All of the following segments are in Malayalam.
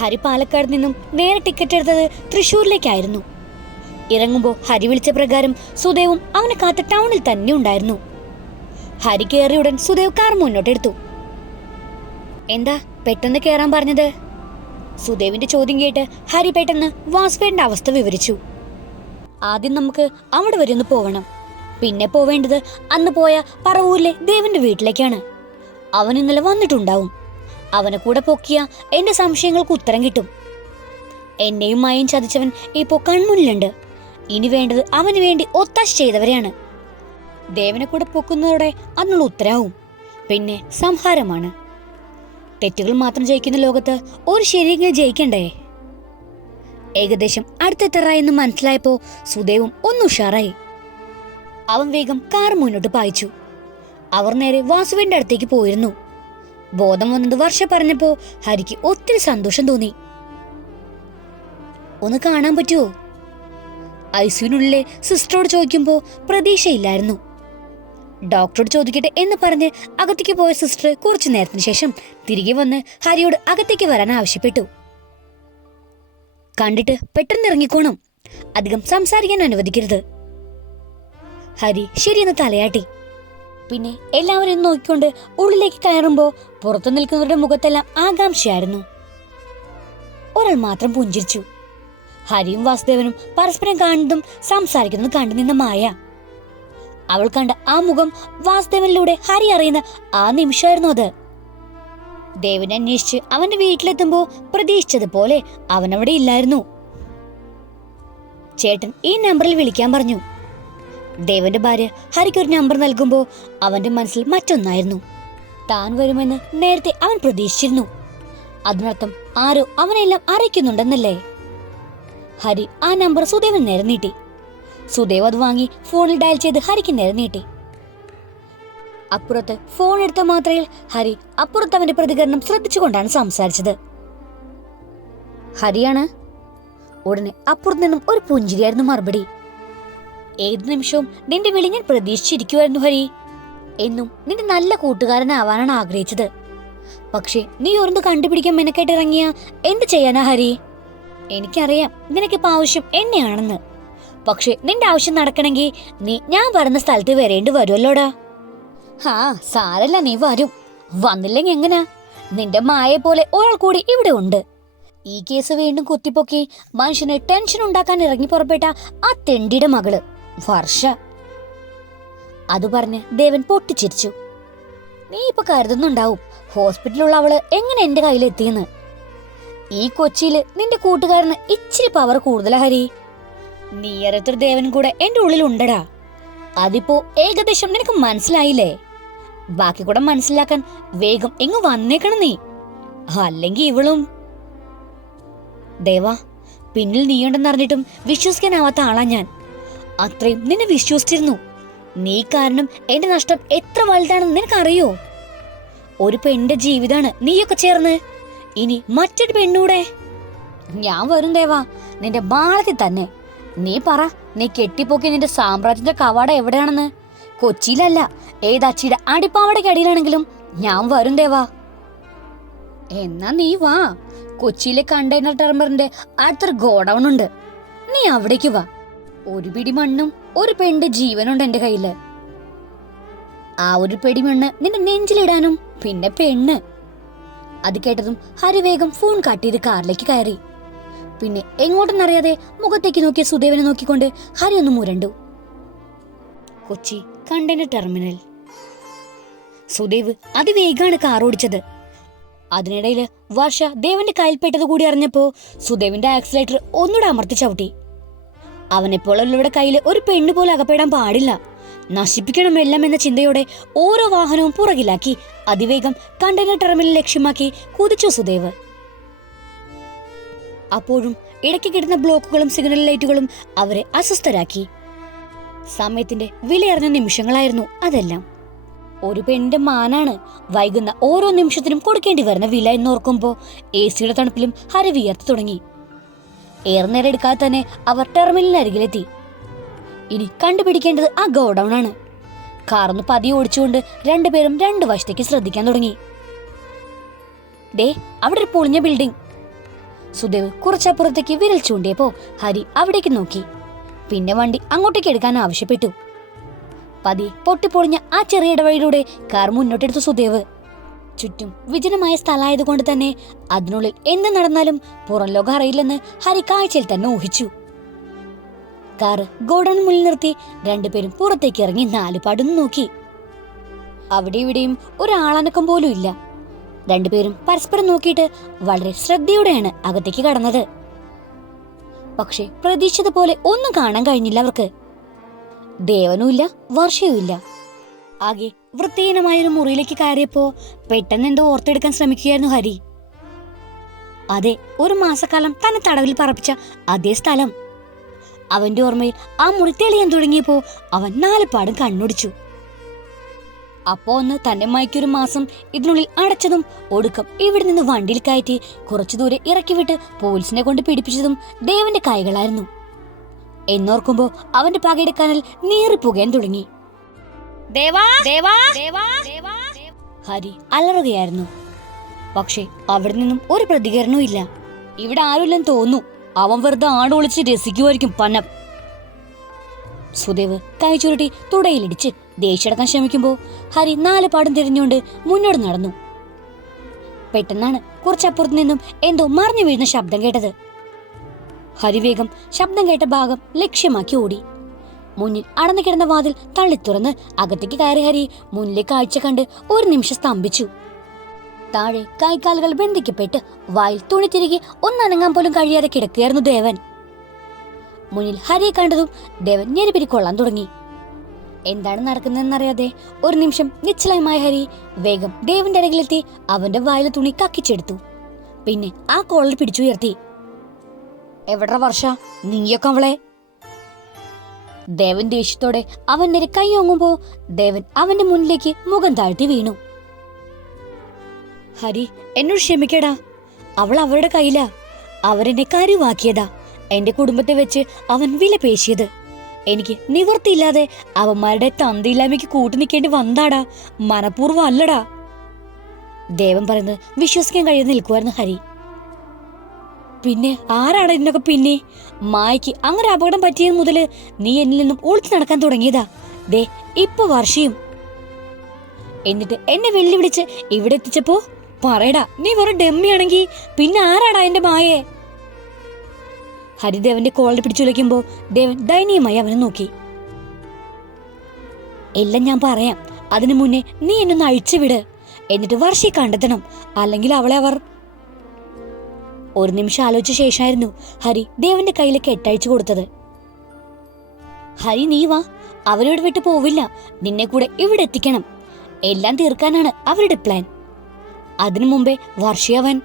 ഹരി പാലക്കാട് നിന്നും നേരെ ടിക്കറ്റ് എടുത്തത് തൃശ്ശൂരിലേക്കായിരുന്നു. ഇറങ്ങുമ്പോൾ ഹരി വിളിച്ച പ്രകാരം സുദേവും അവനെ കാത്ത ടൗണിൽ തന്നെ ഉണ്ടായിരുന്നു. ഹരി കയറിയുടൻ സുദേവ് കാർ മുന്നോട്ടെടുത്തു. എന്താ പെട്ടെന്ന് കയറാൻ പറഞ്ഞത്? സുദേവിന്റെ ചോദ്യം കേട്ട് ഹരി പെട്ടെന്ന് വാസുവേട്ടന്റെ അവസ്ഥ വിവരിച്ചു. ആദ്യം നമുക്ക് അവിടെ വരെ ഒന്ന് പോവണം. പിന്നെ പോവേണ്ടത് അന്ന് പോയ പറവൂരിലെ ദേവന്റെ വീട്ടിലേക്കാണ്. അവൻ ഇന്നലെ വന്നിട്ടുണ്ടാവും. അവനെ കൂടെ പൊക്കിയ എന്റെ സംശയങ്ങൾക്ക് ഉത്തരം കിട്ടും. എന്നെയും മായും ചതിച്ചവൻ ഇപ്പോ കൺമുന്നിലുണ്ട്. ഇനി വേണ്ടത് അവന് വേണ്ടി ഒത്താശ ചെയ്തവരെയാണ്. ദേവനെ കൂടെ പൊക്കുന്നതോടെ അതിനുള്ള ഉത്തരവും പിന്നെ സംഹാരമാണ്. തെറ്റുകൾ മാത്രം ജയിക്കുന്ന ലോകത്ത് ഒരു ശരിയെങ്കിലും ജയിക്കണ്ടേ? ഏകദേശം അടുത്തെത്തറായെന്ന് മനസ്സിലായപ്പോ സുദേവും ഒന്നുഷാറായി. അവൻ വേഗം കാർ മുന്നോട്ട് പായിച്ചു. അവർ നേരെ വാസുവിന്റെ അടുത്തേക്ക് പോയിരുന്നു. ബോധം വന്നത് വർഷ പറഞ്ഞപ്പോ ഹരിക്ക് ഒത്തിരി സന്തോഷം തോന്നി. ഒന്ന് കാണാൻ പറ്റുമോ? ഐസിയുനുള്ളിലെ സിസ്റ്ററോട് ചോദിക്കുമ്പോ പ്രതീക്ഷയില്ലായിരുന്നു. ഡോക്ടറോട് ചോദിക്കട്ടെ എന്ന് പറഞ്ഞ് അകത്തേക്ക് പോയ സിസ്റ്റർ കുറച്ചു നേരത്തിന് ശേഷം തിരികെ വന്ന് ഹരിയോട് അകത്തേക്ക് വരാൻ ആവശ്യപ്പെട്ടു. കണ്ടിട്ട് പെട്ടെന്ന് ഇറങ്ങിക്കോണം, അധികം സംസാരിക്കാൻ അനുവദിക്കരുത്. ഹരി ശരിയെന്ന് തലയാട്ടി. പിന്നെ എല്ലാവരും നോക്കിക്കൊണ്ട് ഉള്ളിലേക്ക് കയറുമ്പോ പുറത്തു നിൽക്കുന്നവരുടെ മുഖത്തെല്ലാം ആകാംക്ഷയായിരുന്നു. ഒരാൾ മാത്രം പുഞ്ചിരിച്ചു. ഹരിയും വാസുദേവനും പരസ്പരം കാണുന്നതും സംസാരിക്കുന്നതും കണ്ടു നിന്ന മായ. അവൾ കണ്ട ആ മുഖം വാസുദേവനിലൂടെ ഹരി അറിയുന്ന ആ നിമിഷമായിരുന്നു അത്. ദേവനെ അന്വേഷിച്ച് അവന്റെ വീട്ടിലെത്തുമ്പോ പ്രതീക്ഷിച്ചതുപോലെ അവനവിടെ ഇല്ലായിരുന്നു. ചേട്ടൻ ഈ നമ്പറിൽ വിളിക്കാൻ പറഞ്ഞു. ദേവന്റെ ഭാര്യ ഹരിക്ക് ഒരു നമ്പർ നൽകുമ്പോ അവന്റെ മനസ്സിൽ മറ്റൊന്നായിരുന്നു. താൻ വരുമെന്ന് നേരത്തെ അവൻ പ്രതീക്ഷിച്ചിരുന്നു. അതിനർത്ഥം ആരോ അവനെല്ലാം അറിയിക്കുന്നുണ്ടെന്നല്ലേ? ഹരി ആ നമ്പർ സുദേവന് നേരെ നീട്ടി. സുദേവ് അത് വാങ്ങി ഫോണിൽ ഡയൽ ചെയ്ത് ഹരിക്ക് നേരെ നീട്ടി. അപ്പുറത്ത് ഫോൺ എടുത്ത മാത്രയിൽ ഹരി അപ്പുറത്ത് അവന്റെ പ്രതികരണം ശ്രദ്ധിച്ചുകൊണ്ടാണ് സംസാരിച്ചത്. ഹരിയാണ്. ഉടനെ അപ്പുറത്ത് നിന്നും ഒരു പുഞ്ചിരിയായിരുന്നു മറുപടി. ഏതു നിമിഷവും നിന്റെ വിളി ഞാൻ പ്രതീക്ഷിച്ചിരിക്കുവായിരുന്നു ഹരി. എന്നും നിന്റെ നല്ല കൂട്ടുകാരനാവാനാണ് ആഗ്രഹിച്ചത്. പക്ഷെ നീ ഓരോന്ന് കണ്ടുപിടിക്കാൻ മെനക്കെട്ടിറങ്ങിയ എന്ത് ചെയ്യാനാ ഹരി? എനിക്കറിയാം നിനക്കിപ്പോ ആവശ്യം എന്നെയാണെന്ന്. പക്ഷെ നിന്റെ ആവശ്യം നടക്കണമെങ്കിൽ നീ ഞാൻ പറയുന്ന സ്ഥലത്ത് വരേണ്ടി വരുമല്ലോടാ. സാരല്ല, നീ വരും. വന്നില്ലെങ്കിൽ എങ്ങനാ? നിന്റെ മായെ പോലെ ഒരാൾ കൂടി ഇവിടെ ഉണ്ട്. ഈ കേസ് വീണ്ടും കുത്തിപ്പൊക്കി മനുഷ്യന് ടെൻഷൻ ഉണ്ടാക്കാൻ ഇറങ്ങി പുറപ്പെട്ട ആ തെണ്ടിയുടെ മകള് വർഷ. അത് പറഞ്ഞ് ദേവൻ പൊട്ടിച്ചിരിച്ചു. നീ ഇപ്പൊ കരുതുന്നുണ്ടാവും ഹോസ്പിറ്റലിലുള്ള അവള് എങ്ങനെ എന്റെ കയ്യിലെത്തിയെന്ന്. ഈ കൊച്ചിയില് നിന്റെ കൂട്ടുകാരന് ഇച്ചിരി പവർ കൂടുതലാ ഹരി. നീ അറിയത്ര ദേവൻ കൂടെ എന്റെ ഉള്ളിൽ ഉണ്ടടാ. അതിപ്പോ ഏകദേശം നിനക്ക് മനസ്സിലായില്ലേ? ബാക്കി കൂടെ മനസ്സിലാക്കാൻ വേഗം എങ്ങ് വന്നേക്കണം നീ. അല്ലെങ്കിൽ ഇവളും. ദേവാ, പിന്നിൽ നീയുണ്ടെന്നറിഞ്ഞിട്ടും വിശ്വസിക്കാനാവാത്ത ആളാ ഞാൻ. അത്രയും നിന്നെ വിശ്വസിച്ചിരുന്നു. നീ കാരണം എന്റെ നഷ്ടം എത്ര വലുതാണെന്ന് നിനക്കറിയോ? ഒരു പെണ്ണിന്റെ ജീവിതാണ് നീയൊക്കെ ചേർന്ന്. ഇനി മറ്റൊരു പെണ്ണൂടെ. ഞാൻ വരും ദേവാ, നിന്റെ മാളത്തിൽ തന്നെ. നീ പറ, നീ കെട്ടിപ്പോക്കി നിന്റെ സാമ്രാജ്യത്തിന്റെ കവാട എവിടെയാണെന്ന്. കൊച്ചിയിലല്ല, ഏതച്ചിയുടെ അടിപ്പാവടയ്ക്ക് അടിയിലാണെങ്കിലും ഞാൻ വരും ദേവാ. എന്നാ നീ വാ. കൊച്ചിയിലെ കണ്ടെയ്നർ ടെർമിനലിന്റെ അടുത്തൊരു ഗോഡൌൺ ഉണ്ട്. നീ അവിടേക്ക് വാ. ഒരു പിടി മണ്ണും ഒരു പെണ്ണിന്റെ ജീവനുണ്ട് എന്റെ കയ്യില്. ആ ഒരു പിടി മണ്ണ് നിന്റെ നെഞ്ചിലിടാനും പിന്നെ പെണ്ണ്. അത് കേട്ടതും ഹരി വേഗം ഫോൺ കട്ട് ചെയ്ത് കാറിലേക്ക് കയറി. പിന്നെ എങ്ങോട്ടെന്നറിയാതെ മുഖത്തേക്ക് നോക്കിയ സുദേവനെ നോക്കിക്കൊണ്ട് ഹരി ഒന്ന് മുരണ്ടു. Kochi container terminal. സുദേവ് അതിവേഗാണ് കാർ ഓടിച്ചത്. അതിനിടയിൽ വർഷ ദേവന്റെ കയ്യിൽപ്പെട്ടത് കൂടി അറിഞ്ഞപ്പോ സുദേവിന്റെ ആക്സിലേറ്റർ ഒന്നുകൂടെ അമർത്തി ചവിട്ടി. അവനെപ്പോലുള്ളവരുടെ കയ്യിൽ ഒരു പെണ്ണ് പോലെ അകപ്പെടാൻ പാടില്ല. നശിപ്പിക്കണം എല്ലാം എന്ന ചിന്തയോടെ ഓരോ വാഹനവും പുറകിലാക്കി അതിവേഗം കണ്ടെയ്നർ ടെർമിനൽ ലക്ഷ്യമാക്കി കുതിച്ചു സുദേവ്. അപ്പോഴും ഇടയ്ക്ക് കിടന്ന ബ്ലോക്കുകളും സിഗ്നൽ ലൈറ്റുകളും അവരെ അസ്വസ്ഥരാക്കി. സമയത്തിന്റെ വിലയറിഞ്ഞ നിമിഷങ്ങളായിരുന്നു അതെല്ലാം. ഒരു പെണ്ണിന്റെ മാനാണ് വൈകുന്ന ഓരോ നിമിഷത്തിനും കൊടുക്കേണ്ടി വരുന്ന വില എന്നോർക്കുമ്പോ AC-യുടെ തണുപ്പിലും ഹരി വിയർത്തു തുടങ്ങി. ഏറെ നേരം എടുക്കാതെ തന്നെ അവർ ടെർമിനലിനരികിലെത്തി. ഇനി കണ്ടുപിടിക്കേണ്ടത് ആ ഗോഡൌൺ ആണ്. കാറൊന്ന് പതിയെ ഓടിച്ചുകൊണ്ട് രണ്ടുപേരും രണ്ടു വശത്തേക്ക് ശ്രദ്ധിക്കാൻ തുടങ്ങി. ദേ, അവിടെ ഒരു പൊളിഞ്ഞ ബിൽഡിംഗ്. സുദേവ് കുറച്ചപ്പുറത്തേക്ക് വിരൽ ചൂണ്ടിയപ്പോ ഹരി അവിടേക്ക് നോക്കി. പിന്നെ വണ്ടി അങ്ങോട്ടേക്ക് എടുക്കാൻ ആവശ്യപ്പെട്ടു. പതിയെ പൊട്ടിപ്പൊളിഞ്ഞ ആ ചെറിയ ഇടവഴിയിലൂടെ കാർ മുന്നോട്ടെടുത്തു സുദേവ്. ചുറ്റും വിജനമായ സ്ഥലമായതുകൊണ്ട് തന്നെ അതിനുള്ളിൽ എന്ത് നടന്നാലും പുറം ലോകം അറിയില്ലെന്ന് ഹരി കാഴ്ചയിൽ തന്നെ ഊഹിച്ചു. കാർ ഗോഡൌൺ മുന്നിൽ നിർത്തി രണ്ടുപേരും പുറത്തേക്ക് ഇറങ്ങി നാലുപാടും നോക്കി. അവിടെ ഇവിടെയും ഒരാളനക്കം പോലും ഇല്ല. രണ്ടുപേരും പരസ്പരം നോക്കിയിട്ട് വളരെ ശ്രദ്ധയോടെയാണ് അകത്തേക്ക് കടന്നത്. പക്ഷെ പ്രതീക്ഷിച്ചത് പോലെ ഒന്നും കാണാൻ കഴിഞ്ഞില്ല അവർക്ക്. ദേവനുമില്ല, വർഷയുമില്ല. ആകെ വൃത്തിഹീനമായൊരു മുറിയിലേക്ക് കയറിയപ്പോ പെട്ടെന്ന് എന്തോ ഓർത്തെടുക്കാൻ ശ്രമിക്കുകയായിരുന്നു ഹരി. അതെ, ഒരു മാസക്കാലം തന്നെ തടവിൽ പറപ്പിച്ച അതേ സ്ഥലം. അവന്റെ ഓർമ്മയിൽ ആ മുറി തെളിയാൻ തുടങ്ങിയപ്പോ അവൻ നാലുപാടും കണ്ണൊടിച്ചു. അപ്പോ ഒന്ന് തന്റെ മയക്കൊരു മാസം ഇതിനുള്ളിൽ അടച്ചതും ഒടുക്കം ഇവിടെ നിന്ന് വണ്ടിയിൽ കയറ്റി കുറച്ചു ദൂരെ ഇറക്കി വിട്ട് പോലീസിനെ കൊണ്ട് പിടിപ്പിച്ചതും ദേവന്റെ കൈകളായിരുന്നു. എന്നോർക്കുമ്പോ അവന്റെ പകയുടെ കനൽ നീറിപ്പുകയാൻ തുടങ്ങി. ഹരി അലറുകയായിരുന്നു. പക്ഷെ അവിടെ നിന്നും ഒരു പ്രതികരണവും ഇല്ല. ഇവിടെ ആരുമില്ലെന്ന് തോന്നുന്നു. അവൻ വെറുതെ ആടൊളിച്ച് രസിക്കുമായിരിക്കും പന്നം. സുദേവ് കൈ ചുരുട്ടി തുടയിലിടിച്ച് ദേഷ്യടക്കാൻ ശ്രമിക്കുമ്പോ ഹരി നാലുപാടും തിരിഞ്ഞുകൊണ്ട് മുന്നോട്ട് നടന്നു. പെട്ടെന്നാണ് കുറച്ചപ്പുറത്ത് നിന്നും എന്തോ മറിഞ്ഞു വീഴുന്ന ശബ്ദം കേട്ടത്. ഹരി വേഗം ശബ്ദം കേട്ട ഭാഗം ലക്ഷ്യമാക്കി ഓടി. മുന്നിൽ അടന്നു കിടന്ന വാതിൽ തള്ളിത്തുറന്ന് അകത്തേക്ക് കയറി ഹരി മുന്നിലെ കാഴ്ച കണ്ട് ഒരു നിമിഷം സ്തംഭിച്ചു. താഴെ കൈക്കാലുകൾ ബന്ധിക്കപ്പെട്ട് വായിൽ തുണി തിരികെ ഒന്നനങ്ങാൻ പോലും കഴിയാതെ കിടക്കുകയായിരുന്നു ദേവൻ. മുന്നിൽ ഹരിയെ കണ്ടതും ദേവൻ ഞെരിപിരി കൊള്ളാൻ തുടങ്ങി. എന്താണ് നടക്കുന്നതെന്നറിയാതെ ഒരു നിമിഷം നിശ്ചലമായ ഹരി വേഗം ദേവന്റെ അരകിലെത്തി അവന്റെ വായിലെ തുണി കക്കിച്ചെടുത്തു. പിന്നെ ആ കോളർ പിടിച്ചുയർത്തി. എവിടെ വർഷ, നീയൊക്കെ അവളെ? ദേവൻ ദേഷ്യത്തോടെ അവൻ നേരെ കൈയോങ്ങുമ്പോ ദേവൻ അവന്റെ മുന്നിലേക്ക് മുഖം താഴ്ത്തി വീണു. ഹരി, എന്നോട് ക്ഷമിക്കടാ. അവൾ അവരുടെ കയ്യിലാ. അവരെന്നെ കരുവാക്കിയതാ. എന്റെ കുടുംബത്തെ വെച്ച് അവൻ വില പേശിയത്. എനിക്ക് നിവർത്തിയില്ലാതെ അവന്മാരുടെ തന്തയില്ലായ്മയ്ക്ക് കൂട്ടു നിൽക്കേണ്ടി വന്നാടാ. മനഃപൂർവ്വം അല്ലടാ. ദേവൻ പറയുന്നത് വിശ്വസിക്കാൻ കഴിയാതെ നിൽക്കുമായിരുന്നു ഹരി. പിന്നെ ആരാണ് ഇതിനൊക്കെ? പിന്നെ മായയ്ക്ക് അങ്ങനെ അപകടം പറ്റിയത് മുതല് നീ എന്നിൽ നിന്നും ഒളിച്ചു നടക്കാൻ തുടങ്ങിയതാ. ദേ ഇപ്പൊ വർഷയും. എന്നിട്ട് എന്നെ വെല്ലുവിളിച്ച് ഇവിടെ എത്തിച്ചപ്പോ പറയടാ, നീ വെറും ഡെമ്മിയാണെങ്കി പിന്നെ ആരാടാ എന്റെ മായേ? ഹരിദേവന്റെ കോളർ പിടിച്ചുലയ്ക്കുമ്പോ ദേവൻ ദയനീയമായി അവനെ നോക്കി. എല്ലാം ഞാൻ പറയാം. അതിനു മുന്നേ നീ എന്നൊന്ന് അഴിച്ചുവിട്. എന്നിട്ട് വർഷയെ കണ്ടെത്തണം. അല്ലെങ്കിൽ അവളെ അവർ... ഒരു നിമിഷം ആലോചിച്ച ശേഷമായിരുന്നു ഹരി ദേവന്റെ കയ്യിലേക്ക് കെട്ടഴിച്ചു കൊടുത്തത്. ഹരി, നീ വാ. അവരോട് വിട്ടു പോവില്ല. നിന്നെ കൂടെ ഇവിടെ എത്തിക്കണം. എല്ലാം തീർക്കാനാണ് അവരുടെ പ്ലാൻ. അതിനു മുമ്പേ വർഷയവൻ...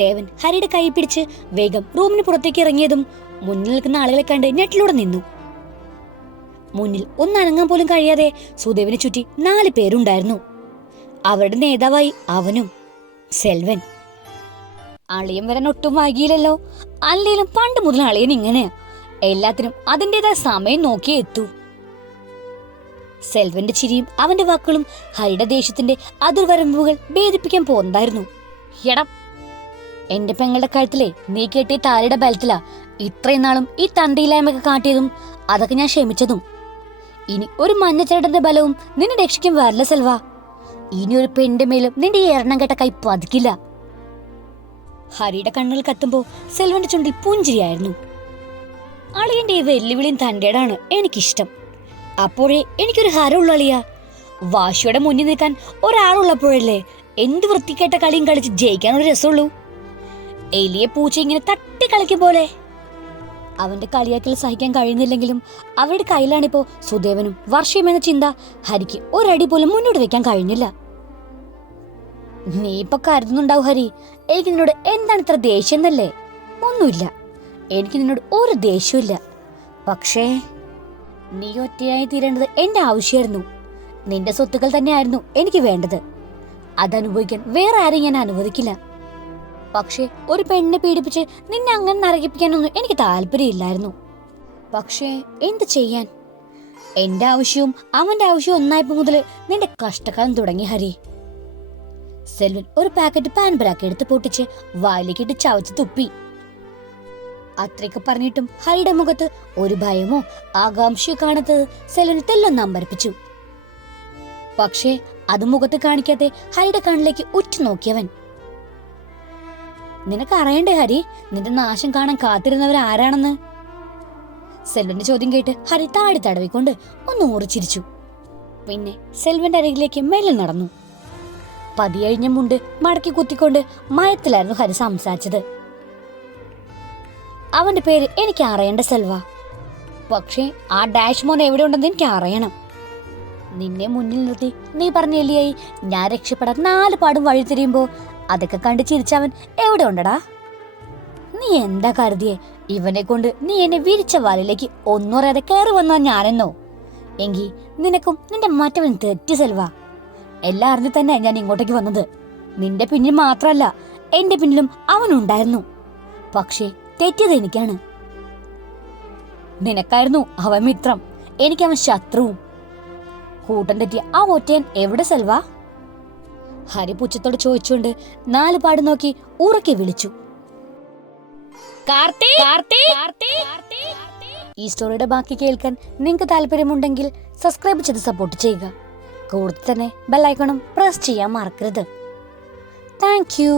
ദേവൻ ഹരിയുടെ കൈ പിടിച്ച് വേഗം റൂമിന് പുറത്തേക്ക് ഇറങ്ങിയതും മുന്നിൽ നിൽക്കുന്ന ആളുകളെ കണ്ട് ഞെട്ടിലൂടെ നിന്നു. മുന്നിൽ ഒന്നനങ്ങാൻ പോലും കഴിയാതെ സുദേവിനെ ചുറ്റി 4 പേരുണ്ടായിരുന്നു. അവരുടെ നേതാവായി അവനും സെൽവൻ. അളിയൻ വരാൻ ഒട്ടും വൈകിയില്ലല്ലോ. അല്ലേലും പണ്ട് മുതൽ അളിയൻ ഇങ്ങനെയാ. എല്ലാത്തിനും അതിൻ്റെതായ സമയം നോക്കിയേ എത്തൂ. സെൽവന്റെ ചിരിയും അവന്റെ വാക്കുകളും ഹരിയുടെ ദേഷ്യത്തിന്റെ അതിർവരമ്പുകൾ ഭേദിപ്പിക്കാൻ പോന്നതായിരുന്നു. എടാ, എന്റെ പെങ്ങളുടെ കഴുത്തിലെ നീ കെട്ടിയ താലിയുടെ ബലത്തിലാ ഇത്രയും നാളും ഈ തന്തയില്ലായ്മയൊക്കെ കാട്ടിയതും അതൊക്കെ ഞാൻ ക്ഷമിച്ചതും. ഇനി ഒരു മഞ്ഞച്ചേട്ടന്റെ ബലവും നിന്നെ രക്ഷിക്കാൻ വരില്ല സെൽവ. ഇനി ഒരു പെണ്ണിന്റെ മേലും നിന്റെ ഈ എണ്ണം കെട്ട കൈ പതിക്കില്ല. ഹരിയുടെ കണ്ണുകൾ കത്തുമ്പോ സെൽവന്റെ ചുണ്ടിൽ പുഞ്ചിരിയായിരുന്നു. അളിയന്റെ ഈ വെല്ലുവിളിയും തന്റേടാണ് എനിക്കിഷ്ടം. അപ്പോഴേ എനിക്കൊരു ഹരമുള്ള അളിയാ. വാശിയുടെ മുന്നിൽ നിൽക്കാൻ ഒരാളുള്ളപ്പോഴല്ലേ എന്ത് വൃത്തികെട്ട കളിയും കളിച്ച് ജയിക്കാൻ ഒരു രസമുള്ളൂ. എലിയെ പൂച്ച ഇങ്ങനെ തട്ടി കളിക്കും പോലെ. അവന്റെ കളിയാക്കൽ സഹിക്കാൻ കഴിയുന്നില്ലെങ്കിലും അവരുടെ കയ്യിലാണിപ്പോ സുദേവനും വർഷയും എന്ന ചിന്ത ഹരിക്ക് ഒരടി പോലും മുന്നോട്ട് വെക്കാൻ കഴിഞ്ഞില്ല. നീ ഇപ്പൊ കരുതുന്നുണ്ടാവും ഹരി, എനിക്ക് നിന്നോട് എന്താണ് ഇത്ര ദേഷ്യം എന്നല്ലേ? ഒന്നുമില്ല, എനിക്ക് നിന്നോട് ഒരു ദേഷ്യമില്ല. പക്ഷേ നീ ഒറ്റയായി തീരേണ്ടത് എന്റെ ആവശ്യമായിരുന്നു. നിന്റെ സ്വത്തുക്കൾ തന്നെയായിരുന്നു എനിക്ക് വേണ്ടത്. അതനുഭവിക്കാൻ വേറെ ആരെയും ഞാൻ അനുവദിക്കില്ല. പക്ഷേ ഒരു പെണ്ണിനെ പീഡിപ്പിച്ച് നിന്നെ അങ്ങനെ നരകിപ്പിക്കാനൊന്നും എനിക്ക് താല്പര്യമില്ലായിരുന്നു. പക്ഷേ എന്ത് ചെയ്യാൻ? എന്റെ ആവശ്യവും അവന്റെ ആവശ്യവും ഒന്നായപ്പോ മുതല് നിന്റെ കഷ്ടകാലം തുടങ്ങി ഹരി. സെൽവൻ ഒരു പാക്കറ്റ് പാൻ ബ്രാക്ക് എടുത്ത് പൊട്ടിച്ച് വായിലേക്കിട്ട് ചവച്ച് തുപ്പി. അത്രയൊക്കെ പറഞ്ഞിട്ടും ഹരിയുടെ മുഖത്ത് ഒരു ഭയമോ ആകാംക്ഷയോ കാണാത്തത് സെൽവന് തെല്ലൊന്ന് അമ്പരപ്പിച്ചു. പക്ഷേ അത് മുഖത്ത് കാണിക്കാതെ ഹരിയുടെ കണ്ണിലേക്ക് ഉറ്റുനോക്കിയവൻ, നിനക്കറിയണ്ടേ ഹരി, നിന്റെ നാശം കാണാൻ കാത്തിരുന്നവർ ആരാണെന്ന്? സെൽവന്റെ ചോദ്യം കേട്ട് ഹരി താടി തടവിക്കൊണ്ട് ഒന്ന് ഊറിച്ചിരിച്ചു. പിന്നെ സെൽവന്റെ അരികിലേക്ക് മെല്ലെ നടന്നു. പതിയഴിഞ്ഞ മുണ്ട് മടക്കി കുത്തിക്കൊണ്ട് മയത്തിലായിരുന്നു ഹരി സംസാരിച്ചത്. അവന്റെ പേര് എനിക്ക് അറിയണ്ട സെൽവ, പക്ഷേ ആ ഡാഷ് മോൻ എവിടെ ഉണ്ടെന്ന് എനിക്ക് അറിയണം. നിന്നെ മുന്നിൽ നിർത്തി നീ പറഞ്ഞില്ലേയായി ഞാൻ രക്ഷപ്പെടാൻ 4 പാടും വഴി തിരിയുമ്പോ അതൊക്കെ കണ്ട് ചിരിച്ചവൻ എവിടെ ഉണ്ടടാ? നീ എന്താ കരുതിയേ ഇവനെ കൊണ്ട് നീ എന്നെ വിരിച്ച വാലിലേക്ക് ഒന്നുറയാതെ കയറി വന്നാ ഞാനെന്നോ? എങ്കിൽ നിനക്കും നിന്റെ മറ്റവൻ തെറ്റി സെൽവ. എല്ലാം അറിഞ്ഞു തന്നെ ഞാൻ ഇങ്ങോട്ടേക്ക് വന്നത്. നിന്റെ പിന്നിൽ മാത്രല്ല എന്റെ പിന്നിലും അവനുണ്ടായിരുന്നു. പക്ഷേ തെറ്റിയത് എനിക്കാണ്. നിനക്കായിരുന്നു അവൻ മിത്രം, എനിക്കവൻ ശത്രുവും. കൂട്ടം തെറ്റിയ ആ ഒറ്റയൻ എവിടെ സെൽവ? ഹരി പുച്ഛത്തോട് ചോദിച്ചുകൊണ്ട് 4 പാട് നോക്കി ഉറക്കെ വിളിച്ചു. ഈ സ്റ്റോറിയുടെ ബാക്കി കേൾക്കാൻ നിങ്ങൾക്ക് താല്പര്യമുണ്ടെങ്കിൽ സബ്സ്ക്രൈബ് ചെയ്ത് സപ്പോർട്ട് ചെയ്യുക. കൂടുതൽ തന്നെ ബെൽ ഐക്കണും പ്രസ് ചെയ്യാൻ മറക്കരുത്. Thank you.